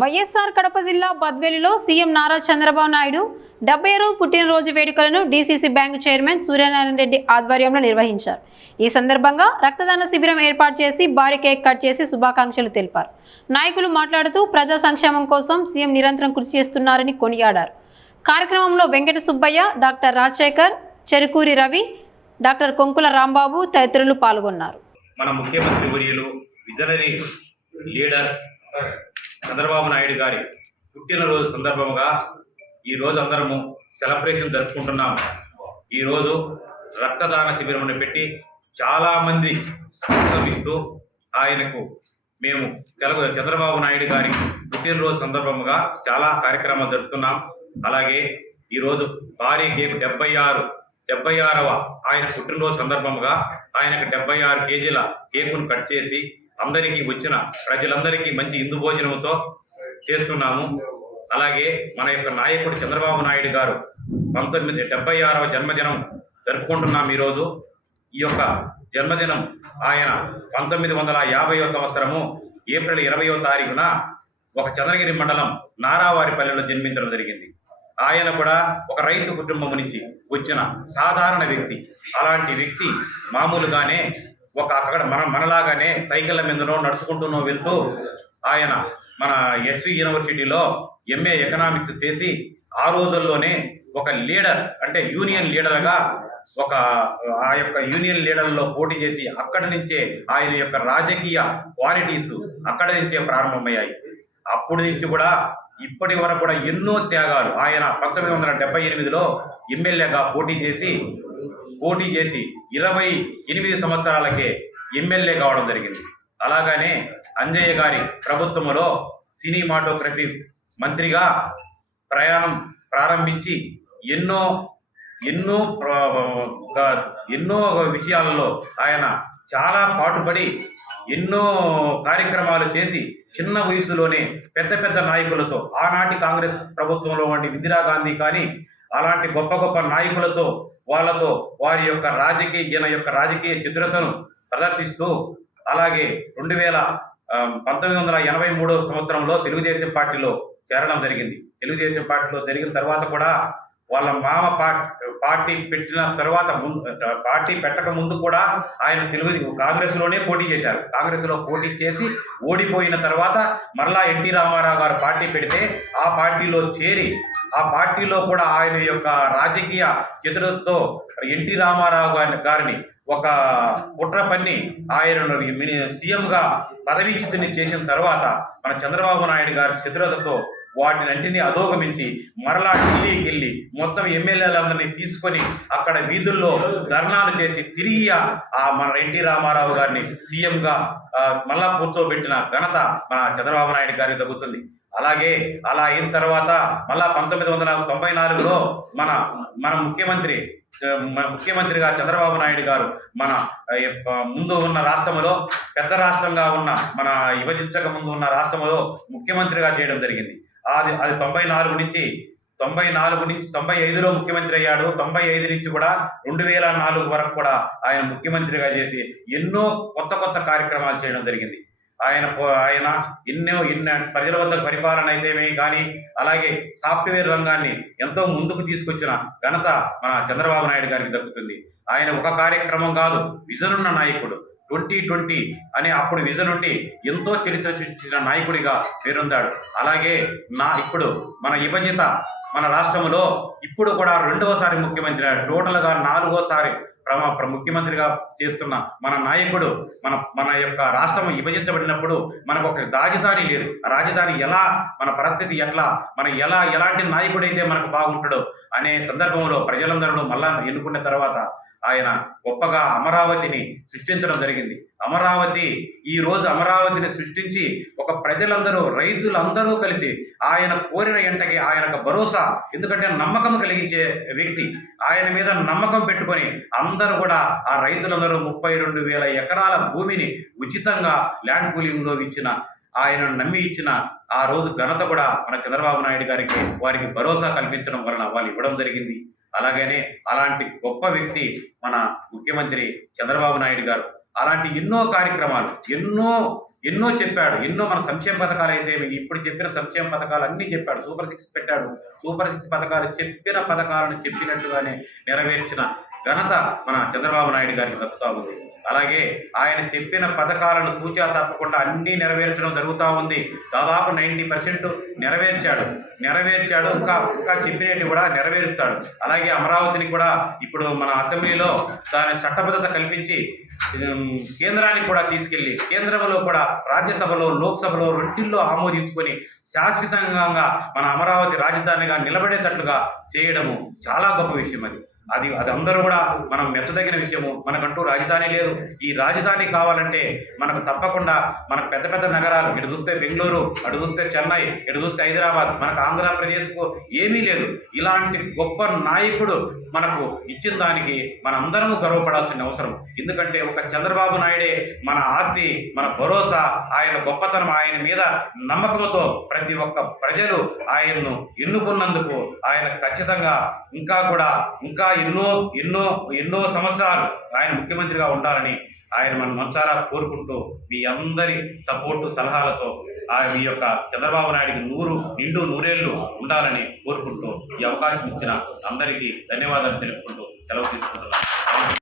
వైఎస్ఆర్ కడప జిల్లా బద్వేలులో సీఎం నారా చంద్రబాబు నాయుడు 70వ పుట్టినరోజు వేడుకలను DCC bank chairman Suryanarayana Reddy ఆధ్వర్యంలో నిర్వహించారు. ఈ సందర్భంగా రక్తదాన శిబిరం ఏర్పాటు చేసి భారీ కేక్ కట్ చేసి శుభాకాంక్షలు తెలిపారు. నాయకులు మాట్లాడుతూ ప్రజా సంక్షేమం కోసం సీఎం నిరంతరం కృషి చేస్తున్నారని కొనియాడారు. కార్యక్రమంలో వెంకట సుబ్బయ్య, డాక్టర్ రాజశేఖర్, చెరుకూరి రవి, డాక్టర్ కొంకుల రాంబాబు తదితరులు పాల్గొన్నారు. మన ముఖ్యమంత్రి వర్యులు విజనరీ లీడర్ చంద్రబాబు నాయుడు గారి పుట్టినరోజు సందర్భంగా ఈరోజు అందరము సెలబ్రేషన్ జరుపుకుంటున్నాము. ఈరోజు రక్తదాన శిబిరం పెట్టి చాలామంది ఇస్తూ ఆయనకు మేము చంద్రబాబు నాయుడు గారి పుట్టినరోజు సందర్భంగా చాలా కార్యక్రమాలు జరుపుతున్నాం. అలాగే ఈరోజు భారీ కేక్ 76వ ఆయన పుట్టినరోజు సందర్భంగా ఆయనకు 76 కేజీల కేకును కట్ చేసి అందరికీ వచ్చిన ప్రజలందరికీ మంచి ఇందు భోజనంతో చేస్తున్నాము. అలాగే మన యొక్క నాయకుడు చంద్రబాబు నాయుడు గారు 76వ జన్మదినం జరుపుకుంటున్నాం. ఈరోజు ఈ యొక్క జన్మదినం ఆయన 1950వ సంవత్సరము ఏప్రిల్ 20వ తారీఖున ఒక చంద్రగిరి మండలం నారావారిపల్లెలో జన్మించడం జరిగింది. ఆయన కూడా ఒక రైతు కుటుంబం నుంచి వచ్చిన సాధారణ వ్యక్తి. అలాంటి వ్యక్తి మామూలుగానే అక్కడ మనలాగానే సైకిళ్ళ మీదనో నడుచుకుంటూనో వెళ్తూ ఆయన మన ఎస్వి యూనివర్సిటీలో ఎంఏ ఎకనామిక్స్ చేసి ఆ రోజుల్లోనే ఒక లీడర్ అంటే యూనియన్ లీడర్గా ఆ యొక్క యూనియన్ లీడర్లో పోటీ చేసి అక్కడి నుంచే ఆయన యొక్క రాజకీయ క్వాలిటీస్ అక్కడి నుంచే ప్రారంభమయ్యాయి. అప్పటి నుంచి కూడా ఇప్పటి వరకు కూడా ఎన్నో త్యాగాలు. ఆయన 1978లో ఎమ్మెల్యేగా పోటీ చేసి 28 సంవత్సరాలకే ఎమ్మెల్యే కావడం జరిగింది. అలాగనే అంజయ్య గారి ప్రభుత్వంలో సినిమాటోగ్రఫీ మంత్రిగా ప్రయాణం ప్రారంభించి ఎన్నో విషయాలలో ఆయన చాలా పాటుపడి ఎన్నో కార్యక్రమాలు చేసి చిన్న వయసులోనే పెద్ద నాయకులతో ఆనాటి కాంగ్రెస్ ప్రభుత్వంలో వంటి ఇందిరాగాంధీ కానీ అలాంటి గొప్ప నాయకులతో వాళ్ళతో వారి యొక్క రాజకీయ చతురతను ప్రదర్శిస్తూ అలాగే 1983 సంవత్సరంలో తెలుగుదేశం పార్టీలో చేరడం జరిగింది. తెలుగుదేశం పార్టీలో జరిగిన తర్వాత కూడా వాళ్ళ మామ పార్టీ పెట్టిన తర్వాత పార్టీ పెట్టక ముందు కూడా ఆయన కాంగ్రెస్లోనే పోటీ చేశారు. కాంగ్రెస్లో పోటీ చేసి ఓడిపోయిన తర్వాత మరలా ఎన్టీ రామారావు గారు పార్టీ పెడితే ఆ పార్టీలో చేరి ఆ పార్టీలో కూడా ఆయన యొక్క రాజకీయ చతురతతో ఎన్టీ రామారావు గారిని ఒక కుట్ర పన్ని ఆయనను సీఎంగా పదవీచ్యుతిని చేసిన తర్వాత మన చంద్రబాబు నాయుడు గారి చతురతతో వాటినంటినీ అధోగమించి మరలా ఢిల్లీకి వెళ్ళి మొత్తం ఎమ్మెల్యేలందరినీ తీసుకొని అక్కడ వీధుల్లో ధర్నాలు చేసి తిరిగి మన ఎన్టీ రామారావు గారిని సీఎంగా మళ్ళా కూర్చోబెట్టిన ఘనత మన చంద్రబాబు నాయుడు గారికి దక్కుతుంది. అలాగే అలా అయిన తర్వాత మళ్ళా 1994లో మన ముఖ్యమంత్రిగా చంద్రబాబు నాయుడు గారు మన ముందు ఉన్న రాష్ట్రంలో పెద్ద రాష్ట్రంగా ఉన్న మన విభజించక ముందు ఉన్న రాష్ట్రంలో ముఖ్యమంత్రిగా చేయడం జరిగింది. అది 94 నుంచి 95లో ముఖ్యమంత్రి అయ్యాడు. 95 నుంచి కూడా 2004 వరకు కూడా ఆయన ముఖ్యమంత్రిగా చేసి ఎన్నో కొత్త కార్యక్రమాలు చేయడం జరిగింది. ఆయన ఎన్నో ప్రజల వద్ద పరిపాలన అయితేమే కానీ అలాగే సాఫ్ట్వేర్ రంగాన్ని ఎంతో ముందుకు తీసుకొచ్చిన ఘనత మన చంద్రబాబు నాయుడు గారికి దక్కుతుంది. ఆయన ఒక కార్యక్రమం కాదు, విజన్ ఉన్న నాయకుడు. 2020 అనే అప్పుడు విజన్ ఉండి ఎంతో చరిత్ర సృష్టించిన నాయకుడిగా పేరొందాడు. అలాగే ఇప్పుడు మన రాష్ట్రంలో ఇప్పుడు కూడా 2వసారి ముఖ్యమంత్రి, టోటల్గా 4వసారి ముఖ్యమంత్రిగా చేస్తున్న మన నాయకుడు. మన యొక్క రాష్ట్రం విభజించబడినప్పుడు మనకు ఒక రాజధాని లేదు. ఆ రాజధాని ఎలా, మన పరిస్థితి ఎట్లా, ఎలాంటి నాయకుడైతే మనకు బాగుంటాడో అనే సందర్భంలో ప్రజలందరూ మళ్ళా ఎన్నుకున్న తర్వాత ఆయన గొప్పగా అమరావతిని సృష్టించడం జరిగింది. ఈ రోజు అమరావతిని సృష్టించి ఒక ప్రజలందరూ రైతులందరూ కలిసి ఆయన కోరిన ఎంటకి ఆయనకు భరోసా, ఎందుకంటే నమ్మకం కలిగించే వ్యక్తి. ఆయన మీద నమ్మకం పెట్టుకొని అందరూ కూడా ఆ రైతులందరూ 32,000 ఎకరాల భూమిని ఉచితంగా ల్యాండ్ పూలింగ్లో ఆయనను నమ్మి ఇచ్చిన ఆ రోజు ఘనత కూడా మన చంద్రబాబు నాయుడు గారికి వారికి భరోసా కల్పించడం వలన వాళ్ళు ఇవ్వడం జరిగింది. అలాగనే అలాంటి గొప్ప వ్యక్తి మన ముఖ్యమంత్రి చంద్రబాబు నాయుడు గారు. అలాంటి ఎన్నో కార్యక్రమాలు, ఎన్నో ఎన్నో చెప్పాడు. ఎన్నో మన సంక్షేమ పథకాలు అయితే ఇప్పుడు చెప్పిన సంక్షేమ పథకాలు అన్నీ చెప్పాడు. సూపర్ 6 పెట్టాడు. సూపర్ 6 పథకాలు చెప్పిన పథకాలను చెప్పినట్టుగానే నెరవేర్చిన ఘనత మన చంద్రబాబు నాయుడు గారికి దక్కుతా ఉంది. అలాగే ఆయన చెప్పిన పథకాలను తూచా తప్పకుండా అన్నీ నెరవేర్చడం జరుగుతూ ఉంది. దాదాపు 90% నెరవేర్చాడు. ఇంకా చెప్పినట్టు కూడా నెరవేరుస్తాడు. అలాగే అమరావతిని కూడా ఇప్పుడు మన అసెంబ్లీలో దాని చట్టబద్ధత కల్పించి కేంద్రానికి కూడా తీసుకెళ్లి కేంద్రంలో కూడా రాజ్యసభలో లోక్సభలో రెంటిల్లో ఆమోదించుకొని శాశ్వతంగా మన అమరావతి రాజధానిగా నిలబడేటట్లుగా చేయడము చాలా గొప్ప విషయం. అది అందరూ కూడా మనం మెచ్చదగిన విషయము. మనకంటూ రాజధాని లేదు. ఈ రాజధాని కావాలంటే మనకు తప్పకుండా మనకు పెద్ద పెద్ద నగరాలు, ఇటు చూస్తే బెంగళూరు, అటు చూస్తే చెన్నై, ఇటు చూస్తే హైదరాబాద్, మనకు ఆంధ్రప్రదేశ్కు ఏమీ లేదు. ఇలాంటి గొప్ప నాయకుడు మనకు ఇచ్చిన దానికి మనందరము గర్వపడాల్సిన అవసరం. ఎందుకంటే ఒక చంద్రబాబు నాయుడే మన ఆస్తి, మన భరోసా, ఆయన గొప్పతనం, ఆయన మీద నమ్మకంతో ప్రతి ఒక్క ప్రజలు ఆయన్ను ఎన్నుకున్నందుకు ఆయన ఖచ్చితంగా ఇంకా ఎన్నో సంవత్సరాలు ఆయన ముఖ్యమంత్రిగా ఉండాలని ఆయన మన మనసారా కోరుకుంటూ మీ అందరి సపోర్టు సలహాలతో ఈ యొక్క చంద్రబాబు నాయుడికి నూరేళ్లు ఉండాలని కోరుకుంటూ ఈ అవకాశం ఇచ్చిన అందరికీ ధన్యవాదాలు తెలుపుకుంటూ సెలవు తీసుకుంటున్నాను.